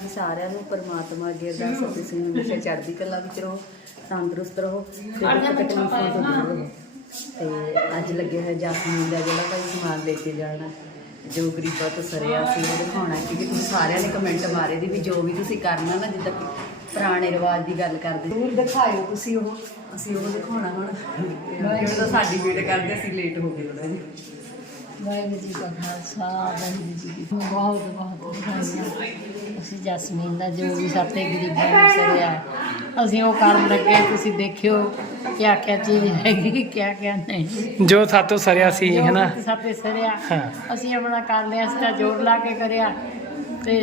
ਜੀ ਸਾਰਿਆਂ ਨੂੰ ਪਰਮਾਤਮਾ ਅੱਗੇ ਅਰਦਾਸ ਹੈ ਤੁਸੀਂ ਹਮੇਸ਼ਾ ਚੜ੍ਹਦੀ ਕਲਾ ਵਿੱਚ ਰਹੋ ਤੰਦਰੁਸਤ ਰਹੋ ਤੇ ਦੁੱਖ ਤਕਲੀਫਾਂ ਤੋਂ ਦੂਰ ਰਹੋ। ਤੇ ਅੱਜ ਲੱਗੇ ਹੋਏ ਜਾਸਮੀਨ ਦਾ ਜਿਹੜਾ ਭਾਈ ਸਮਾਨ ਲੈ ਕੇ ਜਾਣਾ ਜੋ ਗਰੀਬਾਂ ਤੋਂ ਸਰਿਆ ਸੀ ਉਹ ਦਿਖਾਉਣਾ ਕਿਉਂਕਿ ਤੁਸੀਂ ਸਾਰਿਆਂ ਨੇ ਕਮੈਂਟ ਮਾਰੇ ਦੀ ਵੀ ਜੋ ਵੀ ਤੁਸੀਂ ਕਰਨਾ ਨਾ ਜਿੱਦਾਂ ਕਿ ਪੁਰਾਣੇ ਰਿਵਾਜ ਦੀ ਗੱਲ ਕਰਦੇ। ਜ਼ਰੂਰ ਦਿਖਾਇਓ ਤੁਸੀਂ ਉਹ ਅਸੀਂ ਉਹ ਦਿਖਾਉਣਾ ਹੁਣ। ਕਿਉਂਕਿ ਤਾਂ ਸਾਡੀ ਵੇਟ ਕਰਦੇ ਅਸੀਂ ਲੇਟ ਹੋ ਗਏ ਥੋੜਾ ਜਿਹਾ ਵਾਹਿਗੁਰੂ ਜੀ ਕਾ ਖਾਲਸਾ ਵਾਹਿਗੁਰੂ ਜੀ ਕੀ ਫਤਿਹ। ਬਹੁਤ ਬਹੁਤ ਵਧਾਈਆਂ ਅਸੀਂ ਜਸਮੀਨ ਦਾ ਜੋ ਵੀ ਸਾਡੇ ਗਰੀਬਾਂ ਨੂੰ ਸਰਿਆ ਅਸੀਂ ਉਹ ਕਰਨ ਲੱਗੇ ਤੁਸੀਂ ਦੇਖਿਓ ਕਿਆ ਕਿਆ ਚੀਜ਼ ਹੈਗੀ ਕਿਆ ਕਿਆ ਨਹੀਂ ਜੋ ਸਾਤੋਂ ਸਰਿਆ ਸੀ ਹਨਾ ਜੋ ਸਾਡੇ ਸਰਿਆ ਹਾਂ। ਅਸੀਂ ਆਪਣਾ ਕਰ ਲਿਆ ਇਸ ਦਾ ਜੋਰ ਲਾ ਕੇ ਕਰਿਆ ਤੇ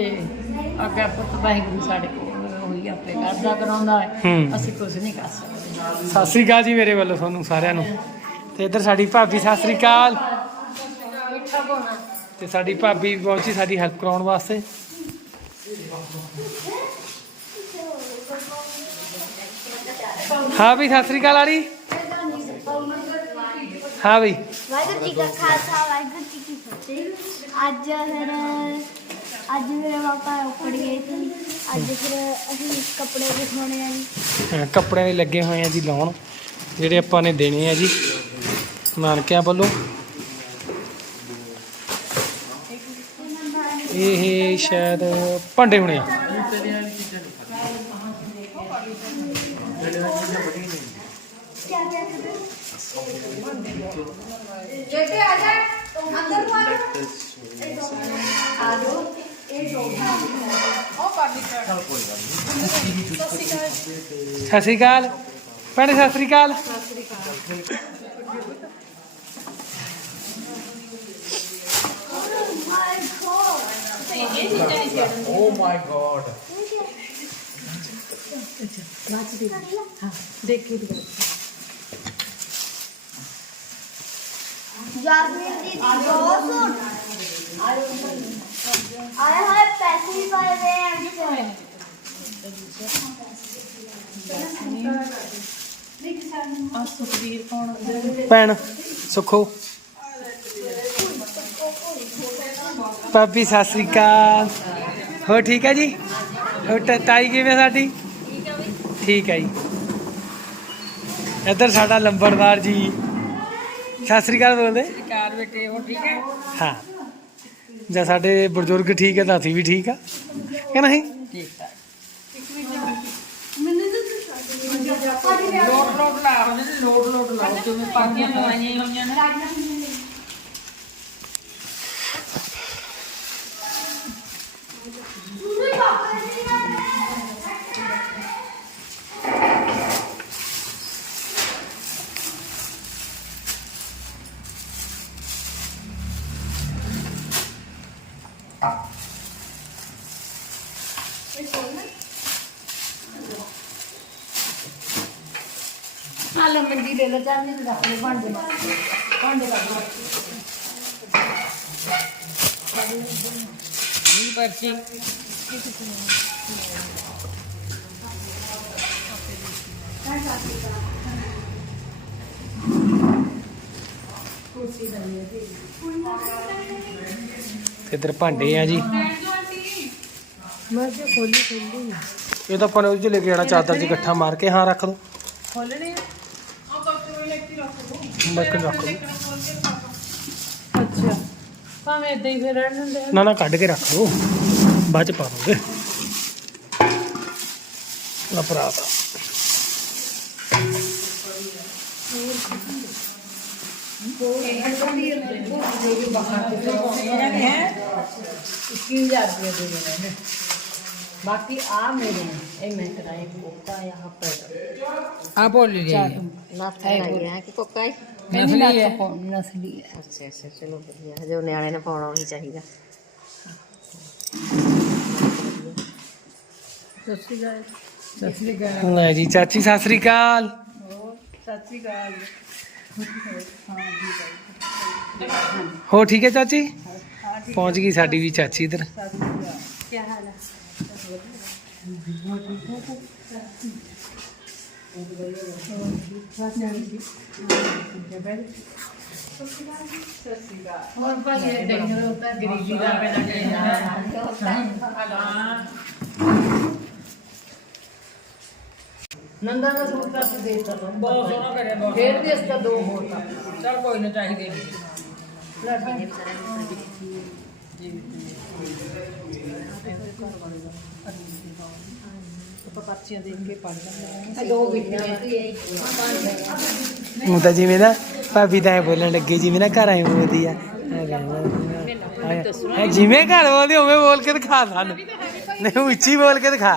ਅੱਗੇ ਪੁੱਤ ਵਾਹਿਗੁਰੂ ਸਾਡੇ ਕੋਲ ਹੋਈ ਆਪੇ ਕਰਦਾ ਕਰਾਉਂਦਾ ਹੈ। ਹੂੰ। ਅਸੀਂ ਕੁਝ ਨਹੀਂ ਕਰ ਸਕਦੇ ਸਤਿ ਸ੍ਰੀ ਅਕਾਲ ਜੀ ਮੇਰੇ ਵੱਲੋਂ ਤੁਹਾਨੂੰ ਸਾਰਿਆਂ ਨੂੰ ਤੇ ਇੱਧਰ ਸਾਡੀ ਭਾਬੀ ਸਤਿ ਸ੍ਰੀ ਅਕਾਲ ਤੇ ਸਾਡੀ ਭਾਬੀ ਪਹੁੰਚੀ ਸਾਡੀ ਹੈਲਪ ਕਰਾਉਣ ਵਾਸਤੇ। ਹਾਂ ਵੀ ਸਤਿ ਸ੍ਰੀ ਅਕਾਲ ਆੜੀ। ਹਾਂ ਬਈ ਵਾਹਿਗੁਰੂ ਜੀ ਕਾ ਖਾਲਸਾ ਵਾਹਿਗੁਰੂ ਜੀ ਕੀ ਫਤਿਹ। ਅੱਜ ਫਿਰ ਅੱਜ ਮੇਰੇ ਪਾਪਾ ਗਏ ਸੀ ਅੱਜ ਫਿਰ ਅਸੀਂ ਕੱਪੜੇ ਦਿਖਾਉਣੇ ਆ ਜੀ। ਦੇ ਲੱਗੇ ਹੋਏ ਆ ਜੀ ਲਾਉਣ ਜਿਹੜੇ ਆਪਾਂ ਨੇ ਦੇਣੇ ਆ ਜੀ। ਨਾਨਕਿਆਂ ਵੱਲੋਂ। ਇਹ ਸ਼ਾਇਦ ਭਾਂਡੇ ਹੋਣੇ ਆ। ਸਤਿ ਸ੍ਰੀ ਅਕਾਲ। ਭੈਣੇ ਸਤਿ ਸ੍ਰੀ ਅਕਾਲ। ਜਾਸਮੀਨ ਦੀ ਦੋ ਸੂਟ ਆਏ ਹੋਏ ਪੈਸੇ ਵੀ ਪਾਏ ਹੋਏ ਆ ਵਿੱਚ ਆ ਸੁਖਵੀਰ ਕੌਣ? ਭੈਣ ਸੁਖੋ। ਭਾਬੀ ਸਤਿ ਸ੍ਰੀ ਅਕਾਲ। ਹੋ ਠੀਕ ਹੈ ਜੀ? ਹੋ ਤਾਈ ਕਿਵੇਂ ਸਾਡੀ? ਠੀਕ ਹੈ ਜੀ। ਇੱਧਰ ਸਾਡਾ ਲੰਬੜਦਾਰ ਜੀ। ਸਤਿ ਸ੍ਰੀ ਅਕਾਲ ਬੋਲਦੇ। ਕਾਰ ਬੇਟੇ ਉਹ ਠੀਕ ਹੈ? ਹਾਂ। ਜੇ ਸਾਡੇ ਬਜ਼ੁਰਗ ਠੀਕ ਹੈ ਤਾਂ ਅਸੀਂ ਵੀ ਠੀਕ ਆ ਕਿ ਨਹੀਂ? ਠੀਕ ਹੈ ਲੋਟ ਲੋਟ ਲਾ ਤੇ ਲੋਟ ਲੋਟ ਲਾਓ ਜਿਵੇਂ ਪਾਕੀਆਂ ਲਵਾਈਆਂ ਹੋਈਆਂ ਨੇ। ਆ ਲੈ ਮੰਦੀ ਲੈ ਲੈ ਚਾਹਨੀ ਤੇ ਰੱਖ ਲੈ ਭਾਂਡੇ ਭਾਂਡੇ ਰੱਖ ਲੈ ਇਹ ਪਰਚੀ ਤੇ ਇੱਧਰ ਭਾਂਡੇ ਆ ਜੀ। ਮੈਂ ਜੇ ਖੋਲੀ ਖੋਲੀ। ਇਹ ਤਾਂ ਆਪਾਂ ਨੇ ਉਹ 'ਚ ਲੈ ਕੇ ਆਣਾ ਚਾਦਰ 'ਚ ਇਕੱਠਾ ਮਾਰ ਕੇ ਹਾਂ ਰੱਖ ਦੋ। ਖੋਲਣੇ ਬਰਕਨ ਰੱਖ ਦੋ ਅੱਛਾ। ਭਾਵੇਂ ਇਦਾਂ ਹੀ ਫਿਰ ਰਹਿਣ ਦਿੰਦੇ ਨਾ ਨਾ ਕੱਢ ਕੇ ਰੱਖ ਦੋ ਬਾਅਦ ਚ ਪਾ ਦੋਗੇ। ਨਾ ਪਰਾਤਾ ਇਹਨਾਂ ਨੇ ਹੈ? 21000 ਰੁਪਏ ਦੇ ਦੇਣੇ ਨੇ। ਆ ਮੇਰੇ ਨੇ ਇਹ ਮੈਂ ਕਰਾਏ ਕੋਕਾ ਆ ਹੱਪੜ ਆ ਬੋਲ ਲਈ ਨਾਥਾ ਲੱਗ ਗਿਆ ਕਿ ਕੋਕਾ ਹੀ? ਨਸਲੀ ਹੈ। ਨਸਲੀ ਹੈ। ਅੱਛਾ ਅੱਛਾ ਚਲੋ ਵਧੀਆ। ਜੋ ਨਿਆਣੇ ਨੇ ਪਾਉਣਾ ਉਹੀ ਚਾਹੀਦਾ। ਸਤਿ ਸ਼੍ਰੀ ਅਕਾਲ। ਸਤਿ ਸ਼੍ਰੀ ਅਕਾਲ। ਲੈ ਜੀ ਚਾਚੀ ਸਤਿ ਸ੍ਰੀ ਅਕਾਲ। ਸਤਿ ਸ਼੍ਰੀ ਅਕਾਲ। ਹੋ ਠੀਕ ਹੈ ਚਾਚੀ? ਪਹੁੰਚ ਗਈ ਸਾਡੀ ਵੀ ਚਾਚੀ ਇੱਧਰ। ਕੀ ਹਾਲ ਹੈ? ਨੰਦਾ ਦਾ ਸੂਟ ਤਾਂ ਅਸੀਂ ਬਹੁਤ ਸੋਹਣਾ ਕਰਿਆ ਬਹੁਤ ਫੇਰ ਵੀ ਇਸ ਦਾ ਦੋ ਹੋਰ ਤਾਂ। ਚਲ ਕੋਈ ਨਾ ਚਾਹੀਦੇ ਲੜਦੀ ਨੇ ਵਿਚਾਰੇ ਆਪਾਂ ਪਰਚੀਆਂ ਦੇਖ ਕੇ ਪੜ ਜਾਂਦੇ ਦੋ ਬਿੱਟੀਆਂ ਹੁਣ ਤਾਂ ਜਿਵੇਂ ਨਾ ਭਾਬੀ ਤਾਂ ਐਂ ਬੋਲਣ ਲੱਗੀ, ਜਿਵੇਂ ਨਾ ਘਰ ਐ ਬੋਲਦੀ ਆ ਐਂ ਕਹਿਣਾ। ਐਂ ਜਿਵੇਂ ਘਰ ਬੋਲਦੀ, ਉਵੇਂ ਬੋਲ ਕੇ ਦਿਖਾ ਸਾਨੂੰ ਨਹੀਂ, ਉੱਚੀ ਬੋਲ ਕੇ ਦਿਖਾ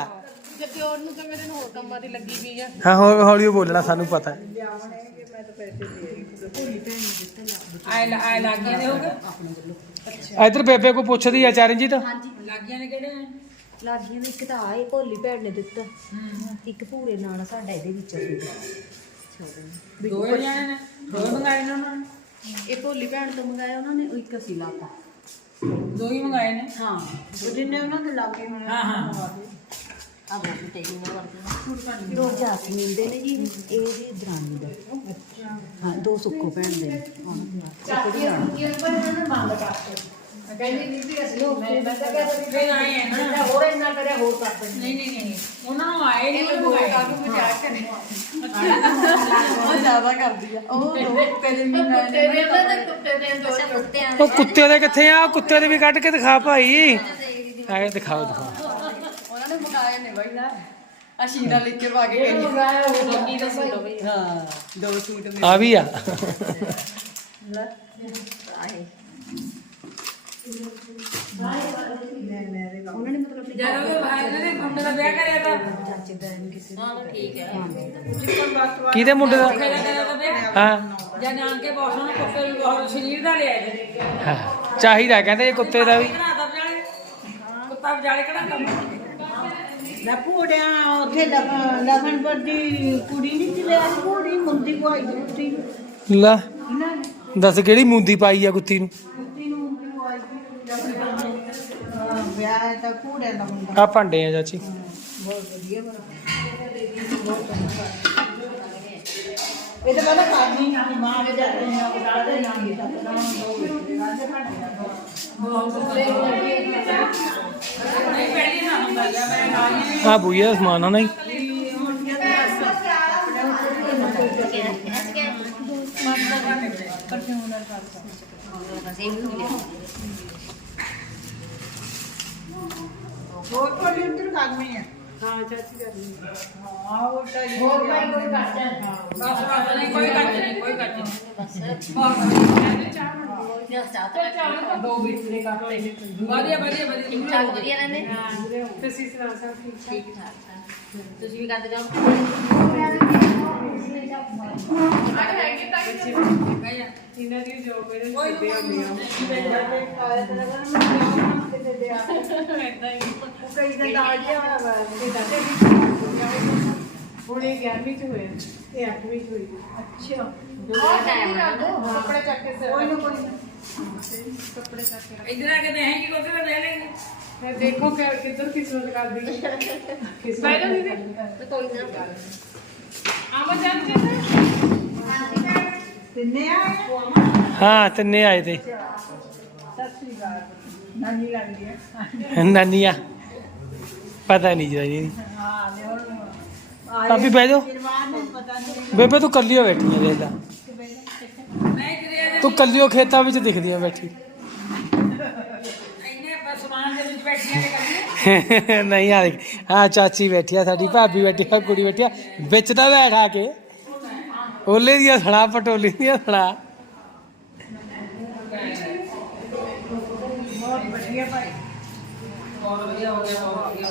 ਜੱਤੇ ਹੋਰ ਨੂੰ ਤਾਂ ਮੇਰੇ ਨੂੰ ਹੋਰ ਕੰਮਾਂ ਦੀ ਲੱਗੀ ਪਈ ਆ ਹਾਂ, ਹੌਲੀ ਹੌਲੀ ਬੋਲਣਾ ਸਾਨੂੰ ਪਤਾ ਹੈ। ਆਏ ਆਏ ਲੱਗੀਆਂ ਨੇ ਹੋਗੇ ਇੱਧਰ ਬੇਬੇ ਕੋ ਪੁੱਛਦੀ ਆ ਚਰਨਜੀਤ। ਲੱਗੀਆਂ ਨੇ ਕਿਹੜੇ ਨੇ ਲਾਗੀਆਂ ਵੀ ਇੱਕ ਤਾਂ ਆਏ ਭੋਲੀ ਭੈਣ ਨੇ ਦਿੱਤਾ। ਇੱਕ ਭੂਰੇ ਨਾਲ ਸਾਡਾ ਇਹਦੇ ਵਿੱਚ ਸੀ ਦੋਏ ਜਾਣੇ ਨੇ। ਦੋਏ ਮੰਗਾਏ ਨੇ ਉਹਨਾਂ ਨੇ? ਇਹ ਭੋਲੀ ਭੈਣ ਤੋਂ ਮੰਗਾਇਆ ਉਹਨਾਂ ਨੇ ਉਹ ਇੱਕ ਅਸੀਂ ਲਾਤਾ। ਦੋ ਹੀ ਮੰਗਾਏ ਨੇ? ਹਾਂ। ਉਹ ਜਿੰਨੇ ਉਹਨਾਂ ਦੇ ਲਾਗੇ ਹੋਣੇ ਹਾਂ ਹਾਂ। ਆ ਬਹੁਤ ਟੇਕਿੰਗ ਕਰਦੇ ਦੋ ਜਾਸਮੀਨ ਦੇ ਨੇ ਜੀ ਇਹ ਜੀ ਦਰਾਨੀ ਦਾ। ਹਾਂ ਦੋ ਸੁੱਕੋ ਭੈਣ ਦੇ ਨੇ। ਇੱਕ ਦੀ ਰਾਣੀ। ਕਹਿੰਦੀ ਨਹੀਂ ਵੀ ਅਸੀਂ ਹੋ ਗਏ ਮੈਂ ਤਾਂ ਕਹਿੰਦਾ ਫਿਰ ਆਏ ਹੈ ਨਾ। ਹੋਰ ਇੰਨਾ ਕਰਿਆ ਹੋਰ ਕਰ ਦਿੰਦੇ ਨਹੀਂ ਨਹੀਂ ਨਹੀਂ ਉਹਨਾਂ ਨੂੰ ਆਏ ਨਹੀਂ ਉਹ ਮੰਗਾਏ ਉਹ ਜ਼ਿਆਦਾ ਕਰਦੀ ਆ। ਉਹ ਦੋ ਕੁੱਤੇ ਦੇ ਤੇਰੇ ਤਾਂ ਕੁੱਤੇ ਦੇ ਦੋ ਕੁੱਤਿਆਂ ਉਹ ਕੁੱਤੇ ਦੇ ਕਿੱਥੇ ਆ? ਕੁੱਤੇ ਦੇ ਵੀ ਕੱਢ ਕੇ ਦਿਖਾ ਭਾਈ। ਆ ਦਿਖਾਓ ਦਿਖਾਓ। ਨੇ ਬਾਈ ਨਾ ਅਸ਼ੀਰਾ ਲਿਖ ਕੇ ਪਾ ਕੇ ਗਈ ਕੀ ਦੱਸੋ ਬਈ ਹਾਂ ਦੋ ਸੂਟ ਆ ਵੀ ਆ ਆਏ ਉਹਨਾਂ ਨੇ ਮਤਲਬ ਜਦੋਂ ਉਹ ਭਾਈ ਨੇ ਮੁੰਡੇ ਦਾ ਵਿਆਹ ਕਰਿਆ ਤਾਂ ਚਾਚੇ ਦਾ ਇਹਨੂੰ ਕਿਸੇ ਹਾਂ ਠੀਕ ਹੈ ਕਿਹਦੇ ਮੁੰਡੇ ਦਾ ਕਿਹਦਾ ਕਰਿਆ ਤਾਂ ਵਿਆਹ ਹਾਂ ਜਾਂ ਜਾਣ ਕੇ ਸੋਹਣਾ ਕੁੱਤੇ ਨੂੰ ਬਹੁਤ ਸਰੀਰ ਦਾ ਲਿਆ ਜੀ ਹਾਂ। ਚਾਹੀਦਾ ਕਹਿੰਦੇ ਇਹ ਕੁੱਤੇ ਦਾ ਵੀ ਬਣਾਤਾ ਵਿਚਾਲੇ ਕੁੱਤਾ ਵਿਚਾਲੇ ਕਿਹੜਾ ਕੰਮ ਨਾ ਪੂੜਿਆ ਉੱਥੇ ਲਖਨ ਲਖਨਪੁਰ ਦੀ ਕੁੜੀ ਨਹੀਂ ਸੀ ਲਿਆ ਕੁੜੀ ਮੁੰਦੀ ਕੋਈ ਕੁੜੀ ਨੂੰ। ਲੈ ਦੱਸ ਕਿਹੜੀ ਮੁੰਦੀ ਪਾਈ ਆ ਕੁੱਤੀ ਨੂੰ? ਕੁੜੀ ਨੂੰ ਮੁੰਦੀ ਕੋਈ ਵਿਆਹ ਹੈ ਤਾਂ ਪੂੜਿਆ ਦਾ ਮੁੰਡਾ। ਆ ਭਾਂਡੇ ਆ ਚਾਚੀ। ਇਹ ਤਾਂ ਕਹਿੰਦਾ ਕਰਨੀ ਮਾਂ ਦੇ ਜਾਂਦੇ ਨੇ ਉਹ ਦਾਦੇ ਨਾਲ ਹੀ ਤਾਂ ਨਾ ਨਹੀਂ ਪਹਿਲੀ ਨਾ ਹੁੰਦਾ ਗਿਆ ਮੈਂ ਨਾਲ ਹੀ ਆ ਬੂਈਆ ਦਾ ਸਮਾਨ ਆ ਨਹੀਂ ਬਸ ਹੋਰ ਕੋਈ ਹੈ ਹਾਂ ਚਾਚੀ ਕਰਨੀ ਹਾਂ ਉਹ ਤਾਂ ਹੀ ਹੋਰ ਭਾਈ ਕੋਈ ਕਰ ਜਾ ਬਸ ਬਸ ਨਹੀਂ। ਕੋਈ ਕੱਟ ਨਹੀਂ ਕੋਈ ਕੱਟ ਨਹੀਂ। ਦੋ ਬਿੱਟ ਦੇ ਕਰਤੇ ਵਧੀਆ ਵਧੀਆ ਵਧੀਆ ਠੀਕ ਠਾਕ ਵਧੀਆ ਰਹਿੰਦੇ। ਤੁਸੀਂ ਸੁਣਾ ਸਭ ਠੀਕ ਠੀਕ? ਠਾਕ ਤੁਸੀਂ ਵੀ ਕਰਦੇ ਜਾਓ ਇਹਨਾਂ ਦੀ ਜੋ ਮੇਰੇ ਸਿੱਧੇ ਹੁੰਦੀ ਆ ਕਈ ਦਾ ਦਾਲ ਜਿਹਾ ਵਾ। ਹੁਣ ਇਹ 11ਵੀਂ ਚ ਹੋਇਆ ਇਹ 8ਵੀਂ ਚ ਹੋਈ। ਅੱਛਾ। ਟਾਈਮ ਕੱਪੜੇ ਚੱਕ ਕੇ ਸਿਰ ਕੋਈ ਨਾ ਕੋਈ ਨਾ ਇਧਰ ਆ ਕੇ ਦੇਹਾਂਗੇ ਕੋਈ ਤਾਂ ਲੈ ਲੈਂਗੇ ਫਿਰ ਦੇਖੋ ਕਿ ਕਿੱਧਰ ਕਿਸਮਤ ਕਰਦੀ ਕਿਸਮਤ ਪਹਿਲਾਂ ਵੀ ਕੋਈ ਨਾ ਆਵਾ ਜਾਨ ਕੇ ਤਿੰਨੇ ਆਏ ਹਾਂ ਤਿੰਨੇ ਆਏ ਤੇ। ਸਤਿ ਸ੍ਰੀ ਅਕਾਲ। ਨਾਨੀ ਲੱਗਦੀ ਹੈ। ਨਾਨੀਆ। ਪਤਾ ਨਹੀਂ ਜੀ ਹਾਂ ਲੈ ਹੁਣ ਭਾਬੀ ਬਹਿ ਜਾਓ। ਜਰਵਾਨ ਨੂੰ ਪਤਾ ਨਹੀਂ। ਬੇਬੇ ਤੂੰ ਕੱਲੀ ਓ ਬੈਠੀ ਆ ਦੇਖ ਲੈ। ਨਹੀਂ ਕਰਿਆ ਤੂੰ ਕੱਲੀ ਓ ਖੇਤਾਂ ਵਿੱਚ ਦਿਖਦੀ ਆ ਬੈਠੀ। ਨਹੀਂ ਆ ਦੇਖ ਆ ਚਾਚੀ ਬੈਠੀ ਆ ਸਾਡੀ ਭਾਬੀ ਬੈਠੀ ਆ ਕੁੜੀ ਬੈਠੀ ਆ ਵਿੱਚ ਤਾਂ ਬੈਠਾ ਕੇ। ਓਲੇ ਦੀਆਂ ਸਣਾ ਪਟੋਲੇ ਦੀਆਂ ਸਣਾ ਬਹੁਤ ਵਧੀਆ ਹੋ ਗਿਆ ਬਹੁਤ ਵਧੀਆ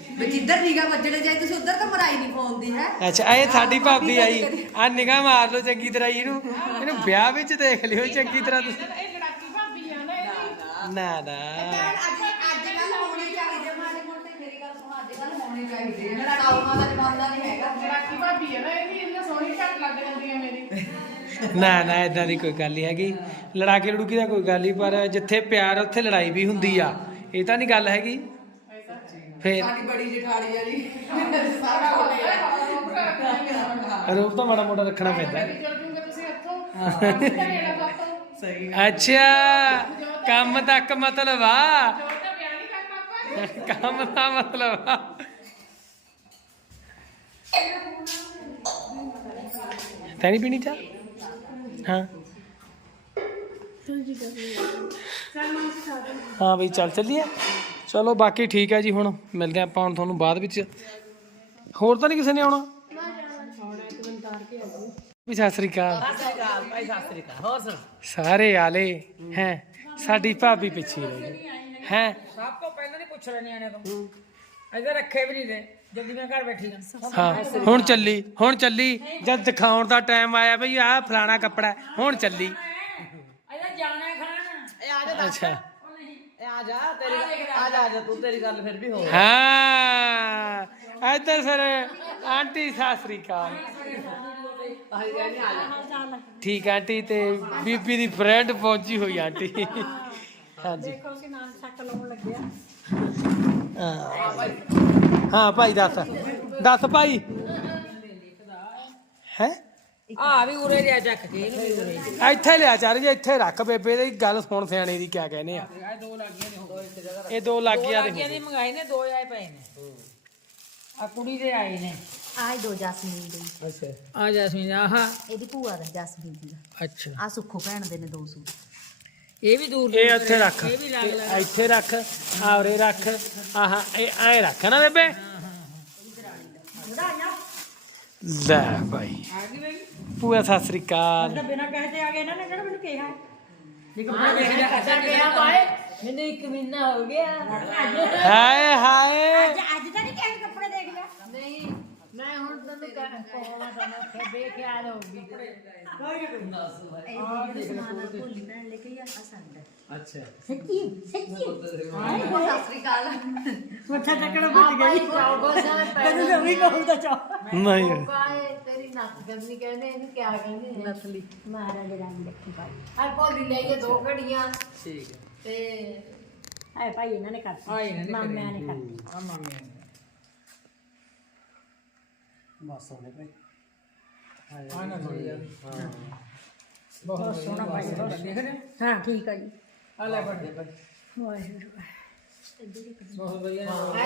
ਵੀ ਜਿੱਧਰ ਨਿਗਾ ਵੱਜਣੇ ਜਾਏ ਤੁਸੀਂ ਉਧਰ ਤਾਂ ਮਰਾਈ ਨਹੀਂ ਪਾਉਂਦੀ ਹੈ? ਅੱਛਾ ਇਹ ਸਾਡੀ ਭਾਬੀ ਆਈ। ਆ ਨਿਗਾਹ ਮਾਰ ਲਓ ਚੰਗੀ ਤਰ੍ਹਾਂ ਇਹਨੂੰ। ਇਹਨੂੰ ਵਿਆਹ ਵਿੱਚ ਦੇਖ ਲਿਓ ਚੰਗੀ ਤਰ੍ਹਾਂ ਤੁਸੀਂ। ਇਹ ਲੜਾਕੀ ਭਾਬੀ ਆ ਨਾ ਨਾ ਨਾ। ਅੱਜ ਅੱਜ ਕੱਲ ਹੋਣੇ ਚਾਹੀਦੇ ਮਾੜੇ ਮੋਟੇ। ਮੇਰੀ ਗੱਲ ਸੁਣ ਅੱਜ ਕੱਲ ਹੋਣੇ ਚਾਹੀਦੇ ਲੜਾਉਣਾ ਦਾ ਜਮਾਨਾ ਨਹੀਂ ਹੈਗਾ। ਲੜਾਕੀ ਭਾਬੀ ਆ ਨਾ ਇਹਦੀ ਇਹਨਾਂ ਸੋਹਣੀ ਝੱਟ ਲੱਗ ਜਾਂਦੀ ਹੈ ਮੇਰੀ। ਨਾ ਨਾ ਇਦਾਂ ਦੀ ਕੋਈ ਗੱਲ ਨਹੀਂ ਹੈਗੀ। ਲੜਾ ਕੇ ਲੜੂਕੀ ਦਾ ਕੋਈ ਗੱਲ ਨਹੀਂ ਪਰ ਜਿੱਥੇ ਪਿਆਰ ਉੱਥੇ ਲੜਾਈ ਵੀ ਹੁੰਦੀ ਆ। ਇਹ ਤਾਂ ਨਹੀਂ ਗੱਲ ਹੈਗੀ। ਫੇਰ ਸਾਡੀ ਬੜੀ ਜਠਾੜੀ ਆ ਜੀ। ਸਾਰਾ ਹੋ। ਰੂਪ ਤਾਂ ਮਾੜਾ ਮੋਟਾ ਰੱਖਣਾ ਪੈਂਦਾ। ਅੱਛਾ ਕੰਮ ਤੱਕ ਮਤਲਬ ਆ। ਕੰਮ ਦਾ ਮਤਲਬ ਆ। ਤੈਨੂੰ ਪੀਣੀ ਚਾਹ? ਹਾਂ। ਹਾਂ ਬਈ ਚੱਲ ਚੱਲੀਏ। ਚਲੋ ਬਾਕੀ ਠੀਕ ਹੈ ਜੀ ਹੁਣ ਮਿਲਦੇ ਆਪਾਂ ਹੁਣ ਤੁਹਾਨੂੰ ਬਾਅਦ ਵਿੱਚ। ਹੋਰ ਤਾਂ ਨਹੀਂ ਕਿਸੇ ਨੇ ਆਉਣਾ? ਵੀ ਸਤਿ ਸ੍ਰੀ ਅਕਾਲ। ਸ੍ਰੀ ਆਲੇ ਹੈ ਸਾਡੀ ਭਾਬੀ ਪਿੱਛੇ ਰਹਿ ਗਈ। ਹੈ? ਸਭ ਤੋਂ ਪਹਿਲਾਂ ਨਹੀਂ ਪੁੱਛ ਰਹੇ ਨਿਆਣੇ ਤੋਂ। ਅਜੇ ਰੱਖੇ ਵੀ ਨਹੀਂ ਦੇ ਜਲਦੀ ਮੈਂ ਘਰ ਬੈਠੀ ਹਾਂ। ਹਾਂ ਹੁਣ ਚੱਲੀ ਹੁਣ ਚੱਲੀ। ਜਦ ਦਿਖਾਉਣ ਦਾ ਟਾਈਮ ਆਇਆ ਬਈ ਆਹ ਫਲਾਣਾ ਕੱਪੜਾ ਹੁਣ ਚੱਲੀ। ਅਜੇ ਜਾਣਾ ਹੈ ਖਾਣਾ ਇਹ ਆ ਜਾ ਅੱਛਾ। ਆ ਜਾ ਤੇਰੀ ਆ ਜਾ ਆ ਜਾ ਤੂੰ ਤੇਰੀ ਗੱਲ ਫਿਰ ਵੀ ਹੋ ਹਾਂ ਇੱਧਰ ਸਰ ਆਂਟੀ ਸਤਿ ਸ੍ਰੀ ਅਕਾਲ। ਆਹੀ ਕਹਿੰਦੀ ਆ ਜਾ। ਠੀਕ ਆ ਆਂਟੀ ਤੇ ਬੀਬੀ ਦੀ ਫਰੈਂਡ ਪਹੁੰਚੀ ਹੋਈ ਆਂਟੀ। ਹਾਂਜੀ। ਹਾਂ। ਹਾਂ ਭਾਈ ਦੱਸ। ਦੱਸ ਭਾਈ। ਹੈ? ਆ ਵੀ ਉਰੇ ਲਿਆ ਚੱਕ ਕੇ ਇਹਨੂੰ ਵੀ ਉਰੇ ਇੱਥੇ ਲਿਆ ਚੱਲ ਜੀ ਇੱਥੇ ਰੱਖ ਬੇਬੇ ਦੀ ਗੱਲ ਸੁਣ ਸਿਆਣੇ ਦੀ ਕਿਆ ਕਹਿੰਦੇ ਆ। ਆ ਦੋ ਲੱਗੀਆਂ ਨੇ ਦੋ ਇਹ ਦੋ ਲੱਗੀਆਂ ਦੇ ਦੀ ਮੰਗਾਈ ਨੇ ਦੋ ਆਏ ਪਏ ਨੇ। ਆ ਕੁੜੀ ਦੇ ਆਏ ਨੇ। ਆਹ ਦੋ ਜਸਮੀਨ ਦੇ। ਅੱਛਾ। ਆ ਜੈਸਮੀਨ ਆਹ। ਇਹਦੀ ਭੂਆ ਦਾ ਜਸਮੀਨ ਦੀ ਅੱਛਾ। ਆ ਸੁੱਖੋ ਭੈਣ ਦੇ ਨੇ ਦੋ ਸੂਟ। ਇਹ ਵੀ ਦੂਰ ਇਹ ਦੂਰ ਇੱਥੇ ਰੱਖ। ਇਹ ਵੀ ਲੱਗ ਲੱਗ। ਇਹ ਇੱਥੇ ਰੱਖ ਆਵਰੇ ਰੱਖ ਆਹ ਇਹ ਐ ਰੱਖ ਨਾ ਬੇਬੇ। ਲੈ ਭਾਈ ਆ ਗਈ ਬਈ ਪੂਆ ਸਤਿ ਸ੍ਰੀ ਅਕਾਲ। ਬਿਨਾ ਕਹੇ ਤੇ ਆ ਗਏ ਇਹਨਾਂ ਨੇ ਕਿਹੜਾ ਮੈਨੂੰ ਕਿਹਾ? ਨਿਕਲ ਪੜਾ ਕਿਹਾ ਪਾਏ ਮੈਨੂੰ ਇੱਕ ਮਹੀਨਾ ਹੋ ਗਿਆ। ਹਾਏ ਹਾਏ। ਅੱਜ ਤਾਂ ਨਹੀਂ ਕਿਹੜੇ ਕੱਪੜੇ ਦੇਖ ਲਿਆ ਨਹੀਂ ਮੈਂ ਹੁਣ ਤੈਨੂੰ ਕਹਿ ਕੋਲਾ ਤਾਂ ਮੈਂ ਬੇਖਿਆਲ ਹੋ ਗਈ। ਭੋਲੀ ਲੈ ਕੇ ਆ ਸਾਡਾ ਅੱਛਾ। ਸੱਚੀ ਸੱਚੀ ਸਤਿ ਸ੍ਰੀ ਅਕਾਲ। ਮੱਥਾ ਟੱਕਣਾ ਭੁੱਲ ਗਈ। ਤੈਨੂੰ ਤਾਂ ਵੀ ਕਹੂੰਦਾ ਚਾ ਨਹੀਂ। ਕਾਏ ਤੇਰੀ ਨੱਥ ਕਰਨੀ ਕਹਿੰਦੇ ਇਹਨੂੰ ਕਿਆ ਕਹਿੰਦੇ ਨੇ? ਨਸਲੀ ਮਹਾਰਾਜ ਰਾਮ ਰੱਖੀ ਭਾਈ। ਆ ਭੋਲੀ ਲੈ ਕੇ ਦੋ ਘੜੀਆਂ। ਠੀਕ ਹੈ। ਤੇ ਹੈ ਭਾਈ ਇਹਨਾਂ ਨੇ ਕਰਤੀ। ਮਾਮਿਆਂ ਨੇ ਕਰਤੀ। ਆ ਮਾਮੇ ਨੇ। ਬਸ ਉਹਨੇ ਭਾਈ। ਆ ਨਾ ਥੋੜੀ ਜਿਹਾ। ਬਹੁਤ ਸੋਹਣਾ ਭਾਈ ਦੇਖ ਰਹੇ ਹਾਂ ਠੀਕ ਆ ਜੀ। ਆ ਲੈ ਫੜ ਦੇ ਵਾਹਿਗੁਰੂ ਬਹੁਤ ਵਧੀਆ।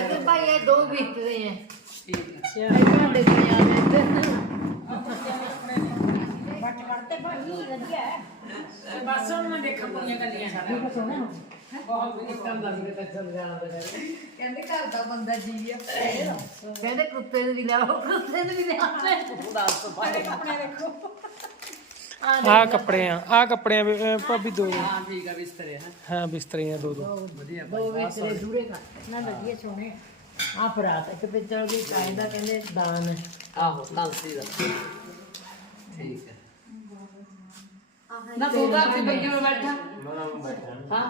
ਤਾਂ ਭਾਈ ਇਹ ਦੋ ਬੀਤਦੇ ਆ। ਠੀਕ ਹੈ ਭਾਂਡੇ ਦੁਨੀਆ ਦੇ ਬੱਚ ਕਰਦੇ ਭਾਈ ਵਧੀਆ। ਹੈ ਬਸ ਮੈਂ ਦੇਖਾਂ ਕੁੜੀਆਂ ਕੱਲੀਆਂ ਸਾਰਾ ਸੋਹਣਾ। ਬਹੁਤ ਵਧੀਆ ਕੰਮ ਲੱਗਦੇ ਤੇ ਚੱਲ ਜਾਣਾ ਤੇ ਕਹਿੰਦੇ ਘਰ ਦਾ ਬੰਦਾ ਜੀ ਆ ਕਹਿੰਦੇ ਕੁੱਤੇ ਨੂੰ ਵੀ ਲਿਆਓ ਕੁੱਤੇ ਨੂੰ ਵੀ ਲਿਆਓ। ਦੱਸ ਭਾਈ ਆਹ ਕੱਪੜੇ ਆ ਆਹ ਕੱਪੜੇ ਆ ਵੀ, ਅਹ, ਭਾਬੀ ਦੋ ਹਾਂ ਠੀਕ ਆ ਬਿਸਤਰੇ ਹੈ। ਹਾਂ ਬਿਸਤਰੀਆਂ ਦੋ ਦੋ। ਵਧੀਆ ਦੋ ਵਿਚਲੇ ਜੂੜੇ ਕਰ। ਨਾ ਵਧੀਆ ਸੋਹਣੇ। ਆ ਫਰਾਤ ਇੱਕ ਪਿੱਤਲ ਦੀ ਕਾਇਦਾ ਕਹਿੰਦੇ ਦਾਨ। ਹੈ ਆਹੋ ਲਾਂਸੀ ਦਾ। ਠੀਕ ਹੈ। ਨਾ ਤੂੰ ਤਾਂ ਆਪਣੀ ਬੰਗੀ में बैठा हाँ